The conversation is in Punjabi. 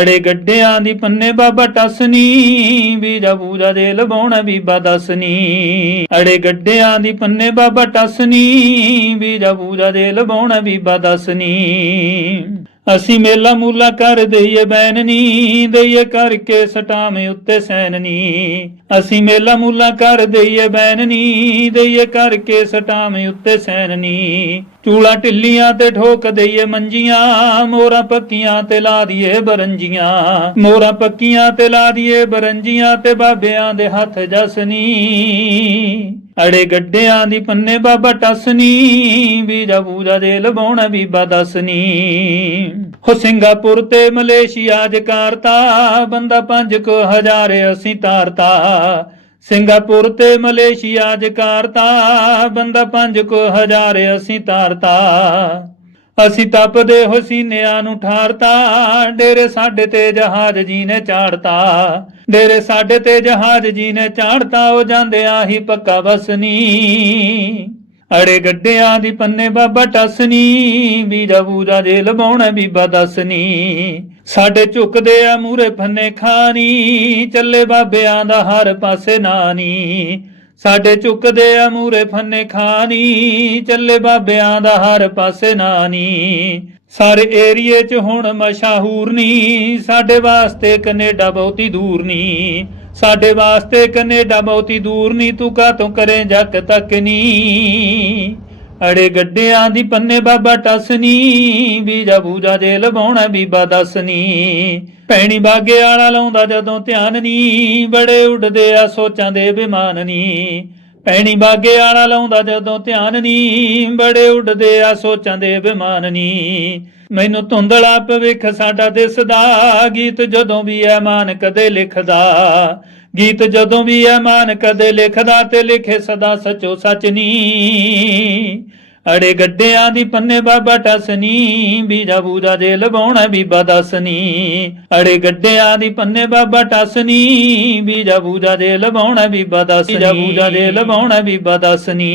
ਅੜੇ ਗੱਡਿਆਂ ਦੀ ਪੰਨੇ ਬਾਬਾ ਟਸਨੀ ਵੀਰਾ ਪੂਰਾ ਦੇ ਲਵਾਉਣਾ ਬੀਬਾ ਦਸਨੀ ਅੜੇ ਗੱਡਿਆਂ ਦੀ ਪੰਨੇ ਬਾਬਾ ਟਸਨੀ ਵੀਰਾ ਪੂਰਾ ਦੇ ਲਵਾਉਣਾ ਬੀਬਾ ਦਸਨੀ ਅਸੀਂ ਮੇਲਾ ਮੂਲਾ ਕਰ ਦਈਏ ਬੈਨਨੀ ਦਈਏ ਕਰਕੇ ਸਟਾਵੇਂ ਉੱਤੇ ਸੈਨਨੀ ਅਸੀਂ ਮੇਲਾ ਮੂਲਾ ਕਰ ਦਈਏ ਬੈਨਨੀ ਦਈਏ ਕਰਕੇ ਸਟਾਵੇਂ ਉੱਤੇ ਸੈਨਨੀ ਚੂਲਾ ਢਿੱਲੀਆਂ ਤੇ ਠੋਕ ਦਈਏ ਮੰਜੀਆਂ ਮੋਰਾ ਪੱਕੀਆਂ ਤੇ ਲਾ ਦਈਏ ਬਰੰਜੀਆਂ ਮੋਰਾ ਪੱਕੀਆਂ ਤੇ ਲਾ ਦਈਏ ਬਰੰਜੀਆਂ ਤੇ ਬਾਬਿਆਂ ਦੇ ਹੱਥ ਜਸਨੀ ਅੜੇ ਗੱਡਿਆਂ ਦੀ ਪੰਨੇ ਬਾਬਾ ਟਸਨੀ ਵੀਰਾ ਪੂਜਾ ਦੇ ਲਵਾਉਣਾ ਬੀਬਾ ਦਸਨੀ ਹੋ ਸਿੰਗਾਪੁਰ ਤੇ ਮਲੇਸ਼ੀਆ ਜਕਾਰਤਾ ਬੰਦਾ ਪੰਜ ਕੋ ਹਜ਼ਾਰ ਅਸੀਂ ਤਾਰਤਾ ਸਿੰਗਾਪੁਰ ਤੇ ਮਲੇਸ਼ੀਆ ਜਕਾਰਤਾ ਬੰਦਾ ਪੰਜ ਕੋ ਹਜ਼ਾਰ ਅਸੀਂ ਤਾਰਤਾ ਅਸੀਂ ਤਪਦੇ ਸੀਨਿਆਂ ਨੂੰ ਠਾਰਤਾ ਡੇਰੇ ਸਾਡੇ ਤੇ ਜਹਾਜ਼ ਜੀ ਨੇ ਚਾੜਤਾ ਡੇਰੇ ਸਾਡੇ ਤੇ ਜਹਾਜ਼ ਜੀ ਨੇ ਚਾੜਤਾ ਉਹ ਜਾਂਦਿਆਂ ਹੀ ਪੱਕਾ ਵਸਨੀ ਅੜੇ ਗੱਡਿਆਂ ਦੀ ਪੰਨੇ ਬਾਬਾ ਟਸਨੀ ਵੀਰਾ ਬੂਰਾ ਦੇ ਲਵਾਉਣਾ ਬੀਬਾ ਦਸਨੀ ਸਾਡੇ ਝੁਕਦੇ ਆ ਮੂਰੇ ਫੰਨੇ ਖਾਨੀ ਚੱਲੇ ਬਾਬਿਆਂ ਦਾ ਹਰ ਪਾਸੇ ਨਾਨੀ ਸਾਡੇ ਚੁੱਕਦੇ ਆ ਮੂਰੇ ਫੰਨੇ ਖਾਨੀ ਚੱਲੇ ਬਾਬਿਆਂ ਦਾ ਹਰ ਪਾਸੇ ਨਾਨੀ ਸਾਰੇ ਏਰੀਏ 'ਚ ਹੁਣ ਮਸ਼ਹੂਰ ਨਹੀਂ ਸਾਡੇ ਵਾਸਤੇ ਕੈਨੇਡਾ ਬਹੁਤੀ ਦੂਰ ਨਹੀਂ ਸਾਡੇ ਵਾਸਤੇ ਕੈਨੇਡਾ ਬਹੁਤੀ ਦੂਰ ਨਹੀਂ ਤੂੰ ਤੂੰ ਕਰੇ ਜੱਕ ਤੱਕ ਨਹੀਂ ਅੜੇ ਗੱਡਿਆਂ ਦੀ ਪੰਨੇ ਬਾਬਾ ਟਸਨੀ ਬੀਜਾ ਬੂਜਾ ਦੇ ਲਵਾਉਣਾ ਬੀਬਾ ਦਸਨੀ ਪੈਣੀ ਬਾਗੇ ਆਲਾ ਲਾਉਂਦਾ ਜਦੋਂ ਧਿਆਨ ਨੀ ਬੜੇ ਉੱਡਦੇ ਆ ਸੋਚਾਂ ਦੇ ਬਿਮਾਨ ਨੀ ਪੈਣੀ ਬਾਗੇ ਆਲਾ ਲਾਉਂਦਾ ਜਦੋਂ ਧਿਆਨ ਨੀ ਬੜੇ ਉੱਡਦੇ ਆ ਸੋਚਾਂ ਦੇ ਬਿਮਾਨ ਨੀ ਮੈਨੂੰ ਧੁੰਦਲਾ ਪਵਿਖ ਸਾਡਾ ਦਿਸਦਾ ਗੀਤ ਜਦੋਂ ਵੀ ਐ ਮਾਨ ਕਦੇ ਲਿਖਦਾ ਗੀਤ ਜਦੋਂ ਵੀ ਐ ਮਾਨ ਕਦੇ ਲਿਖਦਾ ਤੇ ਲਿਖੇ ਸਦਾ ਸਚੋ ਸਚ ਨੀ ਅੜੇ ਗੱਡਿਆਂ ਦੀ ਪੰਨੇ ਬਾਬਾ ਟਸਨੀ ਬੀਜਾ ਬੂਜਾ ਦੇ ਲਗਾਉਣਾ ਬੀਬਾ ਦਸਨੀ ਅੜੇ ਗੱਡਿਆਂ ਦੀ ਪੰਨੇ ਬਾਬਾ ਟਸਨੀ ਬੀਜਾ ਬੂਜਾ ਦੇ ਲਗਾਉਣਾ ਬੀਬਾ ਦਸਨੀ ਬੀਜਾ ਬੂਜਾ ਦੇ ਲਗਾਉਣਾ ਬੀਬਾ ਦਸਨੀ